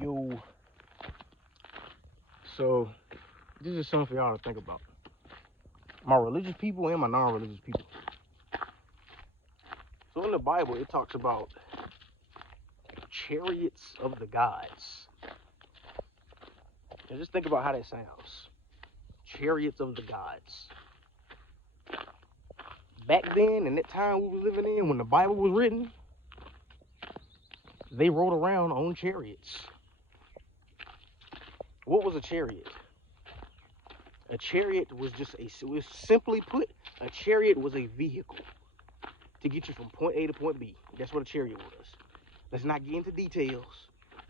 Yo, so this is something for y'all to think about. My religious people and my non-religious people. So in the Bible, it talks about chariots of the gods. And just think about how that sounds. Chariots of the gods. Back then, in that time we were living in, when the Bible was written, they rode around on chariots. What was a chariot? A chariot was simply put, a chariot was a vehicle to get you from point A to point B. That's what a chariot was. Let's not get into details.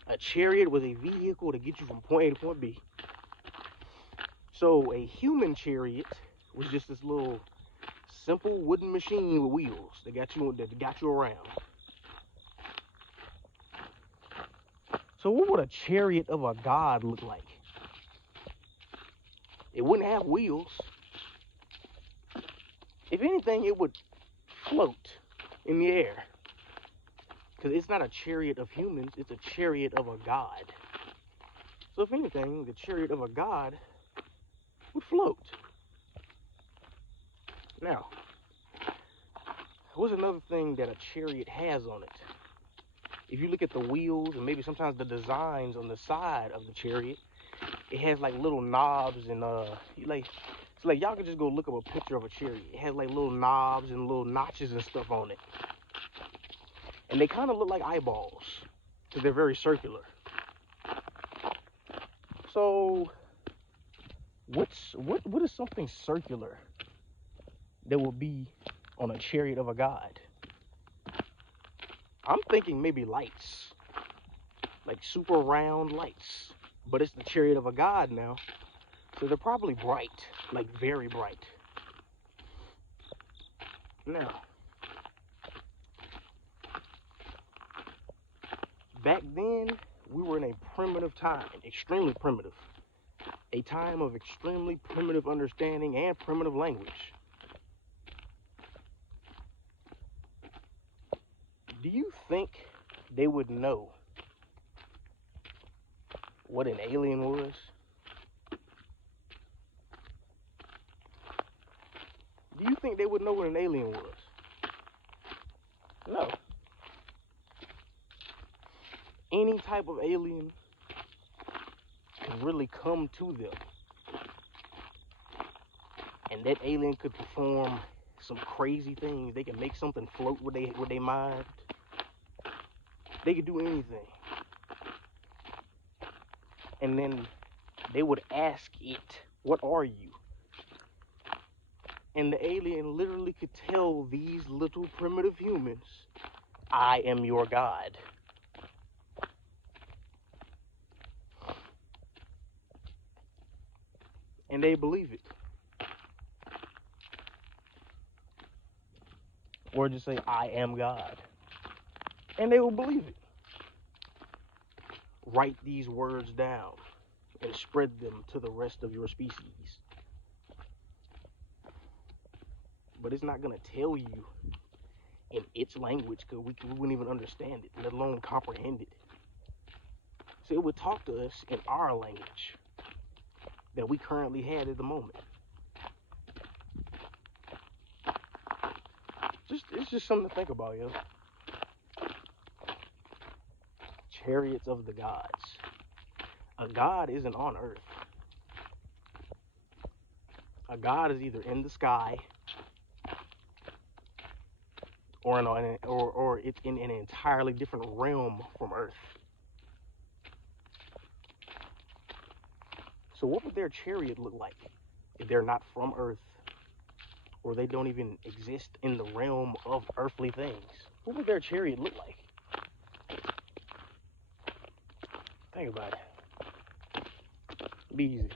A chariot was a vehicle to get you from point A to point B. So a human chariot was just this little simple wooden machine with wheels that got you around. So what would a chariot of a god look like? It wouldn't have wheels. If anything, it would float in the air. Because it's not a chariot of humans, it's a chariot of a god. So if anything, the chariot of a god would float. Now, what's another thing that a chariot has on it? If you look at the wheels and maybe sometimes the designs on the side of the chariot, it has like little knobs and it's like y'all can just go look up a picture of a chariot. It has like little knobs and little notches and stuff on it. And they kind of look like eyeballs because they're very circular. So what is something circular that will be on a chariot of a god? I'm thinking maybe lights, like super round lights, but it's the chariot of a god now, so they're probably bright, like very bright. Now, back then, we were in a primitive time, extremely primitive, a time of extremely primitive understanding and primitive language. Do you think they would know what an alien was? Do you think they would know what an alien was? No. Any type of alien could really come to them. And that alien could perform some crazy things. They can make something float with their mind. They could do anything. And then they would ask it, "What are you?" And the alien literally could tell these little primitive humans, "I am your God." And they believe it. Or just say, "I am God." And they will believe it. Write these words down and spread them to the rest of your species. But it's not going to tell you in its language because we wouldn't even understand it, let alone comprehend it. So it would talk to us in our language that we currently had at the moment. It's just something to think about, yo. Chariots of the gods. A god isn't on earth. A god is either in the sky or it's in an entirely different realm from earth. So what would their chariot look like if they're not from earth or they don't even exist in the realm of earthly things? What would their chariot look like? Think about it. Be easy.